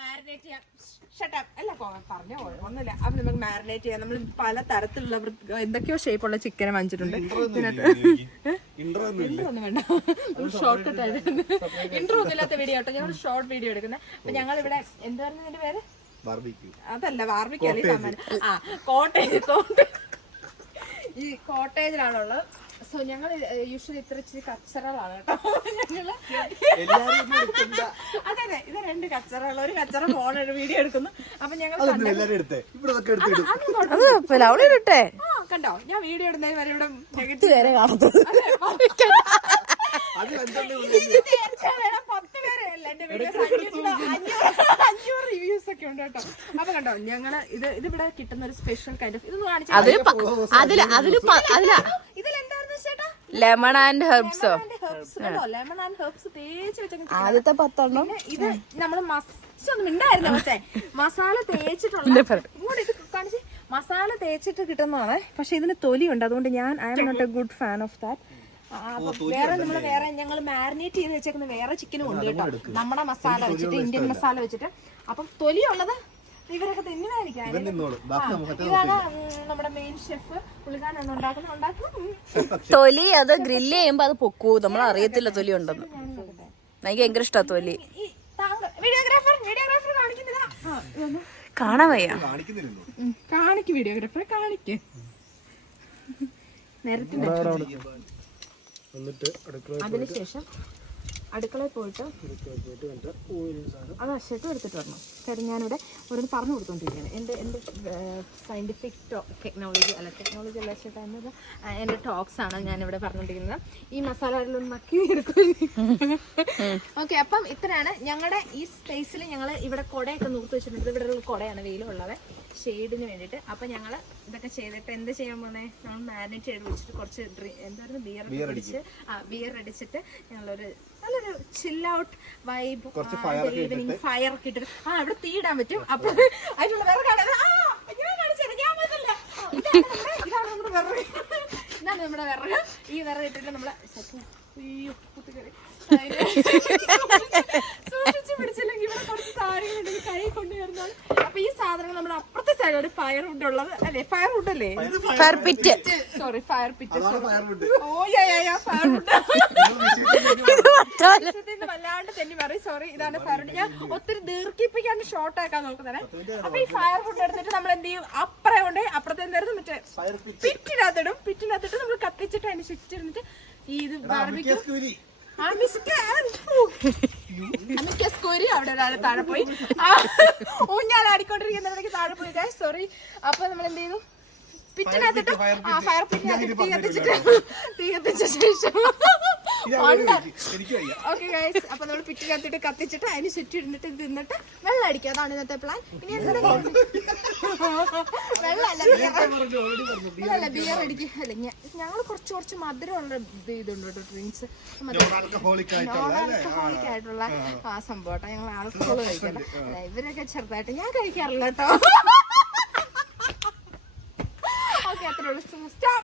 Marinate ചെയ്യാം. അല്ല പറഞ്ഞോ ഒന്നുമില്ല. അപ്പൊ നമുക്ക് മാരിനേറ്റ് ചെയ്യാം. നമ്മൾ പല തരത്തിലുള്ള എന്തൊക്കെയോ ഷേപ്പുള്ള ചിക്കനെ വാങ്ങിച്ചിട്ടുണ്ട്. ഒന്നും വേണ്ട, ഷോർട്ട് കട്ട് ആയിട്ട് ഇൻട്രോ ഒന്നും ഇല്ലാത്ത വീഡിയോ കേട്ടോ. ഞങ്ങൾ ഷോർട്ട് വീഡിയോ എടുക്കുന്നത്. അപ്പൊ ഞങ്ങൾ ഇവിടെ എന്തായിരുന്നു ഇതിന്റെ പേര്? അതല്ല ബാർബിക്യൂ അല്ലേ സാമാനം. ഈ കോട്ടേജിലാണുള്ളത്. സോ ഞങ്ങൾ യൂഷ്വലി ഇച്ചിരി കച്ചറകളാണ് കേട്ടോ ഞങ്ങള്. അതെ അതെ, ഇത് 2 കച്ചറകൾ. ഒരു കച്ചറ ഫോൺ വീഡിയോ എടുക്കുന്നു. അപ്പൊ ഞങ്ങൾ കണ്ടോ, ഞാൻ വീഡിയോ ഇടുന്നതിന് വരെ ഇവിടെ റിവ്യൂസ് ഒക്കെ ഉണ്ട് കേട്ടോ. അപ്പൊ കണ്ടോ ഞങ്ങള് ഇതിവിടെ കിട്ടുന്ന ഒരു സ്പെഷ്യൽ കൈൻഡ് ഓഫ് ഇതൊന്നും കാണിച്ചു. ഇതിലെന്തായിരുന്നു ചേട്ടാ? Lemon and herbs. Lemon and herbs തേച്ച് വെച്ച ആദ്യത്തെ 10 ഇത് നമ്മള് മസ്റ്റൊന്നും ഉണ്ടായിരുന്നു പക്ഷേ മസാല തേച്ചിട്ടുള്ള ഇങ്ങോട്ട് ഇത് കാണിച്ച് മസാല തേച്ചിട്ട് കിട്ടുന്നതാണ്. പക്ഷെ ഇതിന് തൊലിയുണ്ട്. അതുകൊണ്ട് ഞാൻ I am not a good fan of that. വേറെ ഞങ്ങൾ മാരിനേറ്റ് ചെയ്ത് വെച്ചേക്കുന്ന വേറെ ചിക്കനും ഉണ്ട് കേട്ടോ, നമ്മുടെ മസാല വെച്ചിട്ട്, ഇന്ത്യൻ മസാല വെച്ചിട്ട്. അപ്പം തൊലിയുള്ളത് ഇവരൊക്കെ തിന്നുമായിരിക്കും. ഇതാണ് നമ്മുടെ മെയിൻ ഷെഫ്. പുള്ളിക്കാരനാണ് ഉണ്ടാക്കുന്നത്. തൊലി അത് ഗ്രില്ല് ചെയ്യുമ്പോ അത് പൊക്കൂ. നമ്മൾ അറിയത്തില്ല തൊലി ഉണ്ടെന്ന്. എനിക്ക് ഭയങ്കര ഇഷ്ടാ തൊലി. വീഡിയോഗ്രാഫർ കാണിക്കുന്നില്ല, കാണാൻ വയ്യ. കാണിക്ക് വീഡിയോഗ്രാഫറെ കാണിക്ക്. അതിനുശേഷം അടുക്കളയിൽ പോയിട്ട് അത് അശട്ടും എടുത്തിട്ട് വരണം. കാര്യം ഞാനിവിടെ ഓരോന്ന് പറഞ്ഞു കൊടുത്തോണ്ടിരിക്കുകയാണ്. എൻ്റെ സയൻറ്റിഫിക് ടെക്നോളജി അല്ല ചേട്ടാ എന്നത് എൻ്റെ ടോക്സ് ആണ് ഞാനിവിടെ പറഞ്ഞുകൊണ്ടിരിക്കുന്നത്. ഈ മസാലകളിലൊന്നും നക്കി എടുക്കും. ഓക്കെ, അപ്പം ഇത്രയാണ് ഞങ്ങളുടെ ഈ സ്പേസിൽ. ഞങ്ങൾ ഇവിടെ കുടയൊക്കെ നൂർത്ത് വെച്ചിട്ടുണ്ട്. ഇവിടെ ഒരു കുടയാണ് വെയിലുള്ളത് ഷെയ്ഡിന് വേണ്ടിയിട്ട്. അപ്പം ഞങ്ങൾ ഇതൊക്കെ ചെയ്തിട്ട് എന്ത് ചെയ്യാൻ പോണേ, നമ്മൾ മാരിനേറ്റ് ചെയ്ത് വെച്ചിട്ട് കുറച്ച് എന്തായിരുന്നു ബിയർ അടിച്ചിട്ട് ഞങ്ങളൊരു നല്ലൊരു ചിൽ ഔട്ട് വൈബ് ഈവനിങ് ഫയർ ഒക്കെ ഇട്ടിട്ട് ഇവിടെ തീ ഇടാൻ പറ്റും. അപ്പൊ അതിനുള്ള വിറക് ഇതാണ് നമ്മുടെ വിറക്. ഇതാണ് നമ്മുടെ വിറക്. ഈ വിറക് ഇട്ടിട്ട് നമ്മളെ കുത്തിക്കറി സൂക്ഷിച്ച് പിടിച്ചില്ലെങ്കിൽ ഇവിടെ കുറച്ച് സാധനങ്ങൾ കൈ കൊണ്ടുവരുന്നതാണ്. അപ്പൊ ഈ സാധനങ്ങൾ നമ്മുടെ അപ്പുറത്തെ സൈഡ് ഒരു ഫയർ വുഡ് ഉള്ളത് അല്ലേ? ഫയർ വുഡ് അല്ലേ? Fire pit. Sorry, fire pit. Firewood വല്ലാണ്ട് തെന്നി പറയും. സോറി, ഇതാണ് ഫയർ വുഡ്. ഞാൻ ഒത്തിരി ദീർഘിപ്പിക്കാൻ ഷോർട്ട് ആക്കാൻ നോക്കുന്നത്. അപ്പൊ ഈ ഫയർ വുഡ് എടുത്തിട്ട് നമ്മൾ എന്ത് ചെയ്യും, അപ്പുറം കൊണ്ട് അപ്പുറത്തെ എന്തായിരുന്നു മറ്റേ പിറ്റിനകത്തിടും. പിറ്റിനകത്തിട്ട് നമ്മൾ കത്തിച്ചിട്ട് അതിന് ചുറ്റിരുന്നിട്ട് ഇത് ബാർബിക്യൂ അവിടെ ഒരാള് താഴെ പോയി ഊഞ്ഞാലാടിക്കൊണ്ടിരിക്കുന്നവരേക്ക് താഴെ പോയി. സോറി. അപ്പൊ നമ്മൾ എന്ത് ചെയ്തു, പിറ്റിനകത്തിട്ട് ഫയർ പിറ്റിനകത്തിട്ട് തീ കത്തിച്ച ശേഷം ഓക്കെ ഗൈസ്. അപ്പൊ നമ്മൾ പിറ്റിനകത്തിട്ട് കത്തിച്ചിട്ട് അതിന് ചുറ്റി ഇടുന്നിട്ട് തിന്നിട്ട് വെള്ളം അടിക്കുക. അതാണ് ഇന്നത്തെ പ്ലാൻ. ഇനി വെള്ളമല്ല ബിയർ അടിക്കുക. അല്ലെങ്കിൽ ഞങ്ങൾ കുറച്ച് മധുരമുള്ള ഇത് ചെയ്തുണ്ട് കേട്ടോ, ഡ്രിങ്ക്സ്. നോൺ ആൽക്കഹോളിക് ആയിട്ടുള്ള സംഭവം കേട്ടോ. ഞങ്ങൾ ആൽക്കഹോൾ കഴിക്കണ്ട. ഇവരൊക്കെ ചെറുതായിട്ട് ഞാൻ കഴിക്കാറില്ല കേട്ടോ.